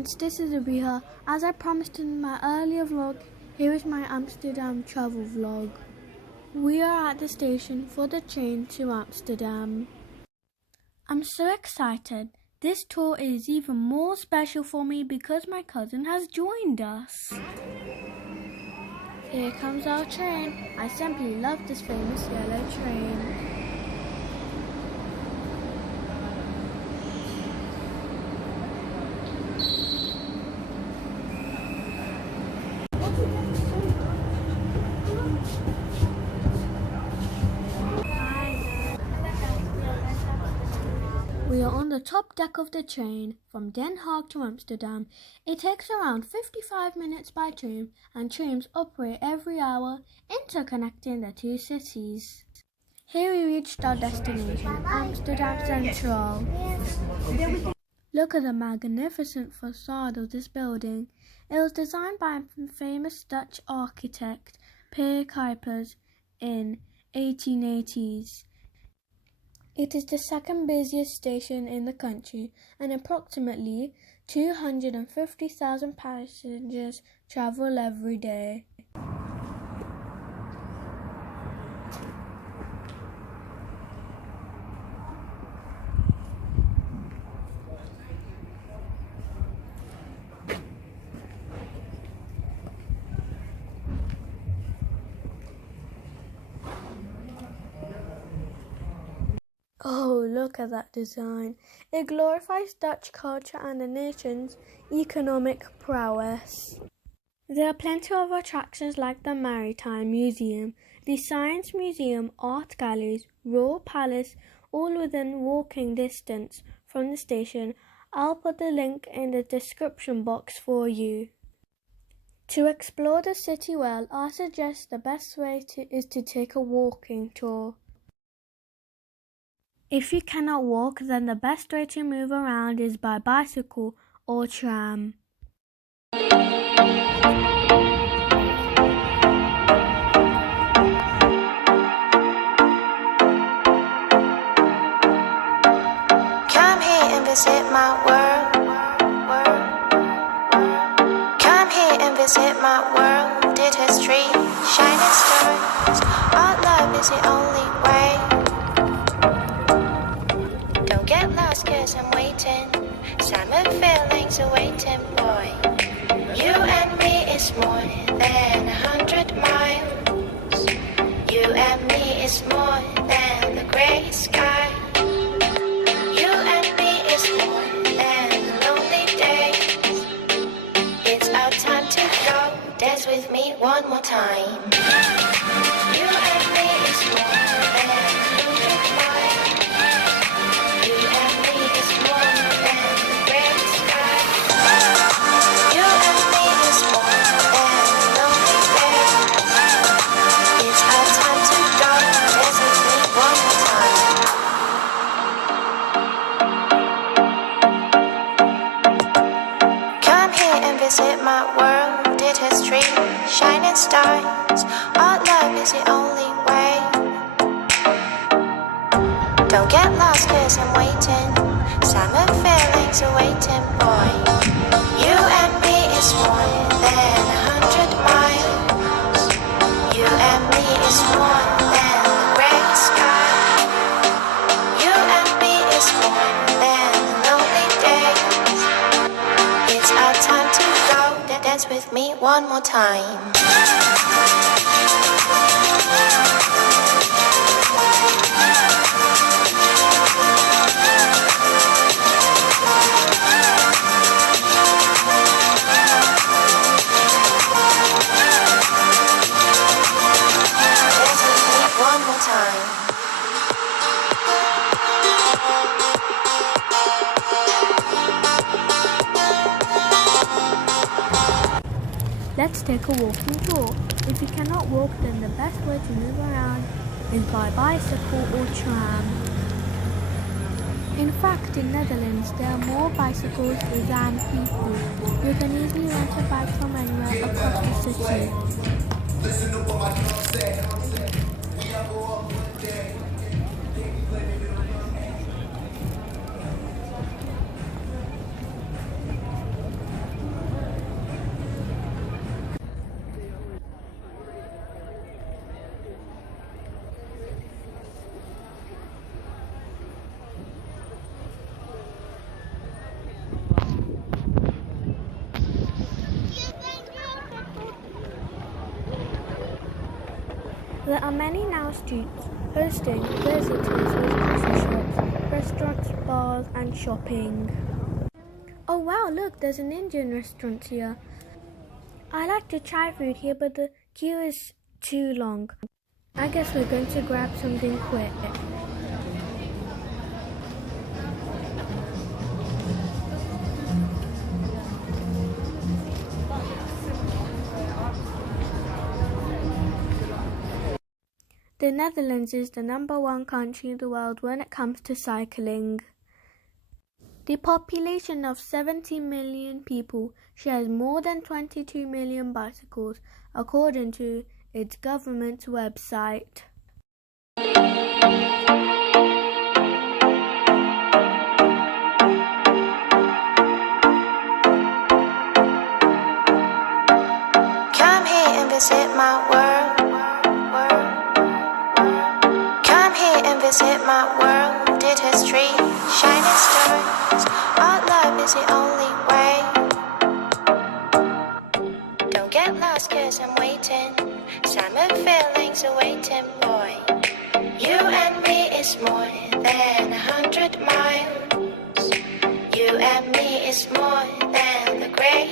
friends, this is Abiha. As I promised in my earlier vlog, here is my Amsterdam travel vlog. We are at the station for the train to Amsterdam. I'm so excited. This tour is even more special for me because my cousin has joined us. Here comes our train. I simply love this famous yellow train. We are on the top deck of the train from Den Haag to Amsterdam. It takes around 55 minutes by train, and trains operate every hour, interconnecting the two cities. Here we reached our destination, Amsterdam Centraal. Look at the magnificent facade of this building. It was designed by famous Dutch architect Per Kuipers in 1880s. It is the second busiest station in the country, and approximately 250,000 passengers travel every day. Oh, look at that design. It glorifies Dutch culture and the nation's economic prowess. There are plenty of attractions like the Maritime Museum, the Science Museum, art galleries, Royal Palace, all within walking distance from the station. I'll put the link in the description box for you. To explore the city well, I suggest the best way is to take a walking tour. If you cannot walk, then the best way to move around is by bicycle or tram. Come here and visit my world. Come here and visit my world. It has trees, shining stars. Our love is the only way. Don't get lost, 'cause I'm waiting. Summer feelings are waiting, boy. You and me is more than 100 miles. You and me is more than the grey sky. You and me is more than the lonely days. It's our time to go. Dance with me one more time. You and me is more than 100 miles. You and me is more than the grey sky. You and me is more than the lonely days. It's our time to go. Dance with me one more time. Come here and visit my world. It has trees, shining stars. Our love is the only way. Don't get lost, 'cause I'm waiting. Summer feelings are waiting, boy. You and me is more than 100 miles. You and me is more than the grey sky. You and me is more than the lonely days. It's our time to go. Dance with me one more time. Let's take a walking tour. If you cannot walk, then the best way to move around is by bicycle or tram. In fact, in Netherlands, there are more bicycles than people. You can easily rent a bike from anywhere across the city. Listen to what my dog said. There are many now streets hosting visitors with coffee shops, restaurants, bars and shopping. Oh wow, look, there's an Indian restaurant here. I like to try food here, but the queue is too long. I guess we're going to grab something quick. The Netherlands is the #1 country in the world when it comes to cycling. The population of 70 million people shares more than 22 million bicycles, according to its government website. Come here and visit my world. Come here and visit my world. Did history, shining stars. Our love is the only way. Don't get lost 'cause I'm waiting. Summer feelings are waiting, boy. You and me is more than 100 miles. You and me is more than